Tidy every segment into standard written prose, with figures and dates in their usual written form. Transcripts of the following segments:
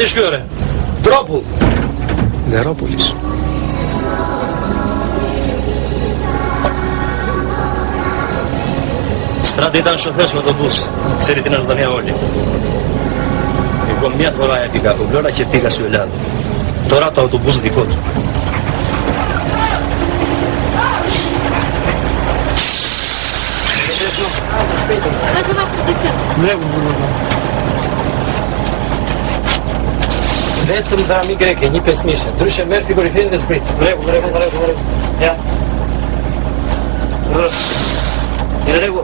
της ποιο ρε? Τρόπου. Νερόπολης. Στράτη ήταν σοφές με τον μπούς. Ξέρει την Αλβανία όλη. Εγώ μια φορά έπηγα από Βλόρα και πήγα στη Ελλάδα. Τώρα το αυτομπούς δικό του. Vestrum da mi greke, një pesmishe. Ndryshe merr frigoriferin dhe zbrit. Mreku. Ja. Mreku.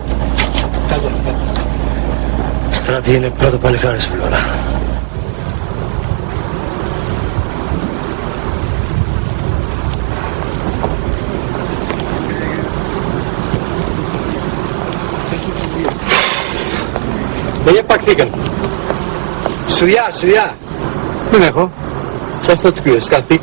Στράτη είναι πρώτο παλικάρι στη Βλόρα. Δεν επακτήκαν. Σουλιά. Δεν έχω. Σε αυτό το κύριος, κάτι.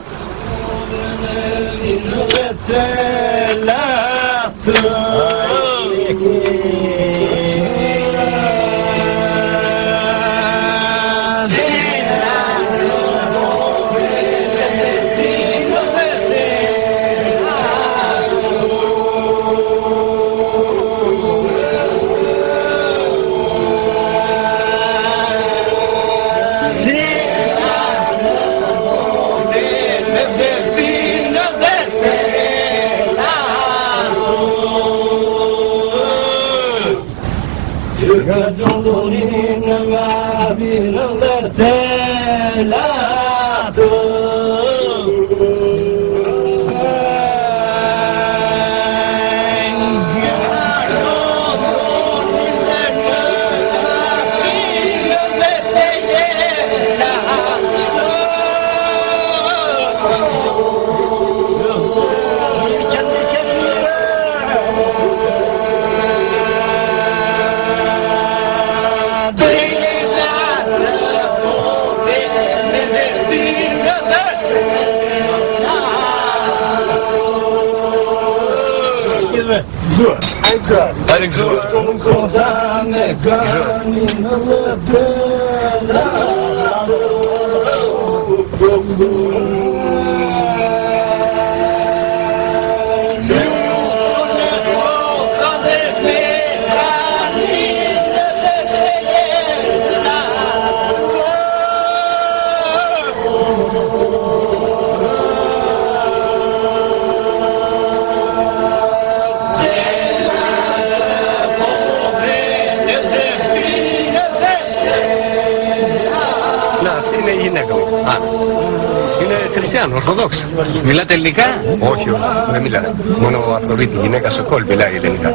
Ορθοδόξα. Μιλάτε ελληνικά? Όχι, δεν μιλάει. Μόνο ο Αφροδίτη, γυναίκα στο κόλ, μιλάει ελληνικά.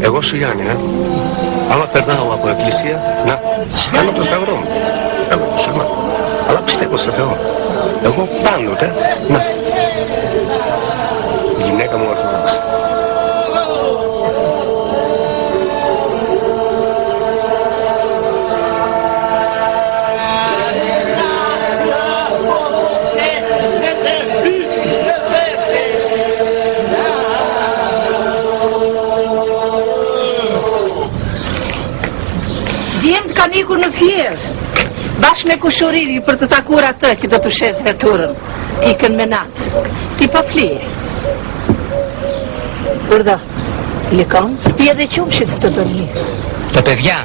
Εγώ σου Γιάννη, άμα περνάω από εκκλησία, να κάνω το σταυρό μου. Εγώ μουσουλμάν. Αλλά πιστεύω στο Θεό. Εγώ πάντοτε, να. Η γυναίκα μου Ορθοδόξα. Kan ik een vier. Bas me kushuriri për të takuar atë që do të shes veturën. Ikën me natë. Ti pa flije. Urdha. Likon. Πια δε τσούμψε το δολίες. Τα παιδιά,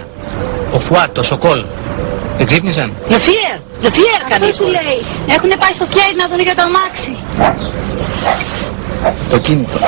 ο Φουάτ, το Σοκόλ, δεν ξύπνησαν? Λεφιέρ κανείς. Αυτό σου λέει. Έχουνε πάει στο πιέρι να δουν για το αμάξι. Το κίνητο.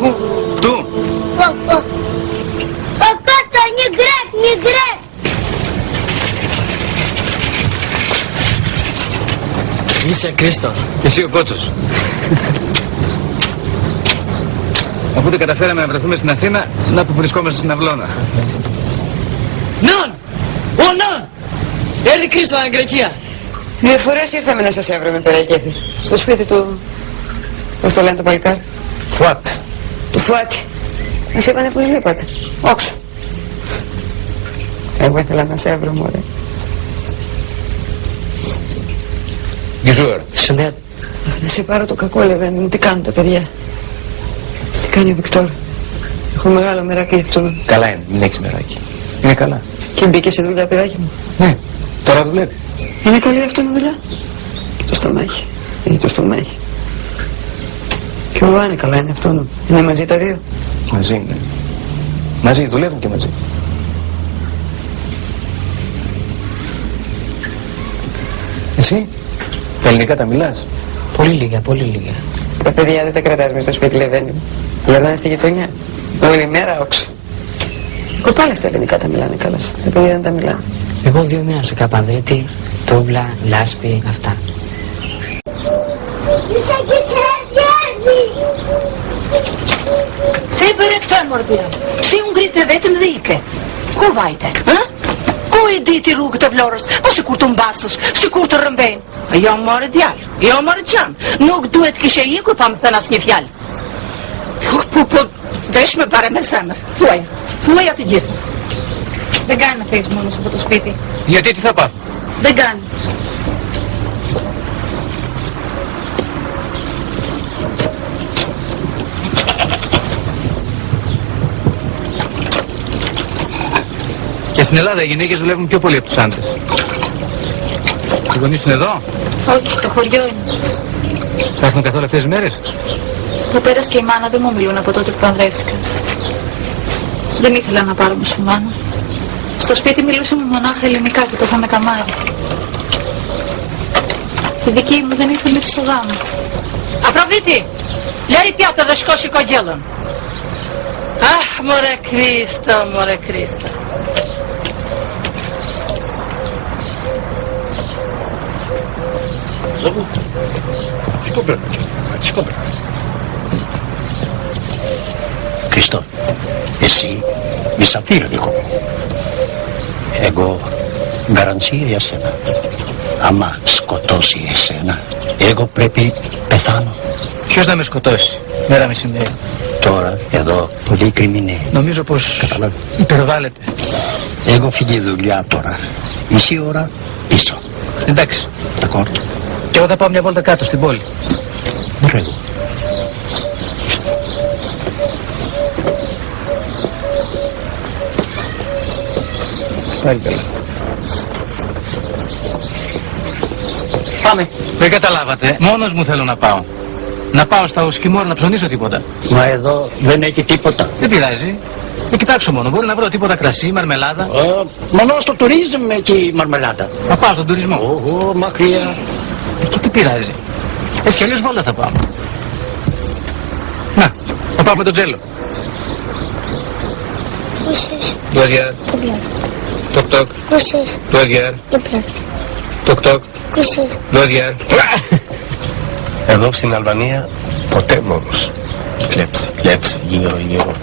Πού? Πού? Κόκκο, νιγρέ. Είσαι Κρίστος. Εσύ ο Κότσος. Αφού δεν καταφέραμε να βρεθούμε στην Αθήνα, να που βρισκόμαστε στην Αυλώνα. Νον! Ο νον! Έρθει Κρίστο Αγγρεκία. 2 φορές ήρθαμε να σας έβρουμε περακέφι. Στο σπίτι του... πώς το λένε το παλικάρι? Φουάτ. Του Φουάτη. Μας είπανε πως λείπατε. Όξο. Εγώ ήθελα να σε έβρω, μωρέ. Γιζούαρ. Συνέτ. Να σε πάρω το κακό, Λεβέντη μου. Τι κάνουν τα παιδιά? Τι κάνει ο Βικτόρ? Έχω μεγάλο μεράκι αυτόν. Καλά είναι, μην έχεις μεράκι. Είναι καλά. Και μπήκε σε δουλειά, παιδάκι μου. Ναι, τώρα δουλεύει. Είναι καλή αυτή η δουλειά? Και το στομάχι. Έχει το στομάχι. Και ο Βάνη καλά είναι αυτόν. Είναι μαζί τα δύο. Μαζί είναι. Μαζί, δουλεύουν και μαζί. Εσύ, τα ελληνικά τα μιλάς? Πολύ λίγα, πολύ λίγα. Τα παιδιά δεν τα κρατάς μες στο σπίτι, Λεβέντη μου. Γυρνάνε στη γειτονιά. Όλη μέρα όξο. Κοπάλες τα ελληνικά τα μιλάνε καλά. Τα παιδιά δεν τα μιλάνε. Εγώ 2 μήνες σε Καπανδρίτη, Τούβλα, Λάσπη, αυτά. Sei berektar, morbia. Si un grite vetëm dhike. Ku vajte? Ku I diti rrugët e Vlorës? Po sikur të mbasësh, sikur të rrëmbejnë. Jo more djalë, jo more qan. Nuk duhet kishe ikur pa më thënë asnjë fjalë. Po, vesh me bare me zemër. Thuaja të gjithë. Δεν κάνει να φύγεις μόνος από το σπίτι. Γιατί τι θα πάθω? Δεν κάνει. Και στην Ελλάδα οι γυναίκες δουλεύουν πιο πολύ από τους άντρες. Οι γονείς είναι εδώ? Όχι, στο χωριό είναι. Θα έρθουν καθόλου αυτές τις μέρες? Ο πατέρας και η μάνα δεν μου μιλούν από τότε που παντρεύτηκα. Δεν ήθελα να πάρω μουσουλμάνα. Στο σπίτι μιλούσαμε μονάχα ελληνικά και το είχαμε καμάρι. Οι δικοί μου δεν ήρθαν μέχρι στο γάμο. Αφροδίτη, λέει πιάτο δε σκώσει κογγέλων. Αχ, μωρέ Κρίστο, μωρέ Κρίστο. Ζώπου, σκόπρε. Χριστό, εσύ είσαι λίγο. Εγώ γκαραντσία για σένα. Άμα σκοτώσει εσένα, εγώ πρέπει πεθάνω. Ποιος να με σκοτώσει, μέρα μεσημέρι? Τώρα, εδώ, πολύ κρυμινή. Νομίζω πως Καταλάβει. υπερβάλλεται. Εγώ φύγει δουλειά τώρα. Μισή ώρα πίσω. Εντάξει. D'accord. Και εγώ θα πάω μια βόλτα κάτω στην πόλη. Μπράβο. Πάλι καλά. Πάμε. Δεν καταλάβατε. Μόνος μου θέλω να πάω. Να πάω στα Ουσκιμόρ να ψωνίσω τίποτα. Μα εδώ δεν έχει τίποτα. Δεν πειράζει. Να κοιτάξω μόνο. Μπορεί να βρω τίποτα κρασί, μαρμελάδα. Μόνο στο τουρίζμ εκεί μαρμελάδα. Να πάω στον τουρισμό. Ω, μακριά. Και τι πειράζει. Έτσι κι αλλιώς βόλτα θα πάω. Να, θα πάω με τον Τζέλο. Δόδιαρ. Τοκ τοκ. Δόδιαρ. Τοκ τοκ. Δόδιαρ. Εδώ στην Αλβανία ποτέ μόνος. Κλέψει, γύρω.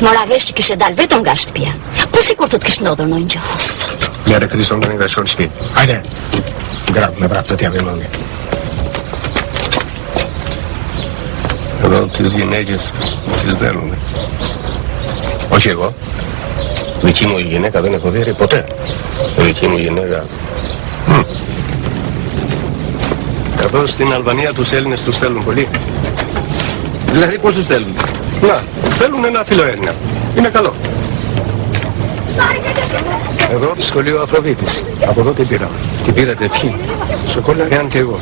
Μωραβέσαι και σε ντάλ, δεν τον κάστη πια. Πώς σίγουρα το κυσνόδρονο είναι. Μια Χρήστον δεν είδα σε όλη σπίτι. Άιντε, γράφουμε βράπτω τι αβελώνει. Εδώ τις γυναίκες τις δένουνε. Όχι εγώ. Δική μου η γυναίκα δεν έχω δει ποτέ. Δική μου γυναίκα... Καθώς στην Αλβανία τους Έλληνες τους θέλουν πολύ. Δηλαδή πώς τους θέλουν? Να, θέλουν ένα φίλο Έλληνα. Είναι καλό. Εδώ σχολείο Αφροδίτης. Από εδώ την πήρα. Την πήρατε ποιοι? Σοκόλα, εάν και εγώ.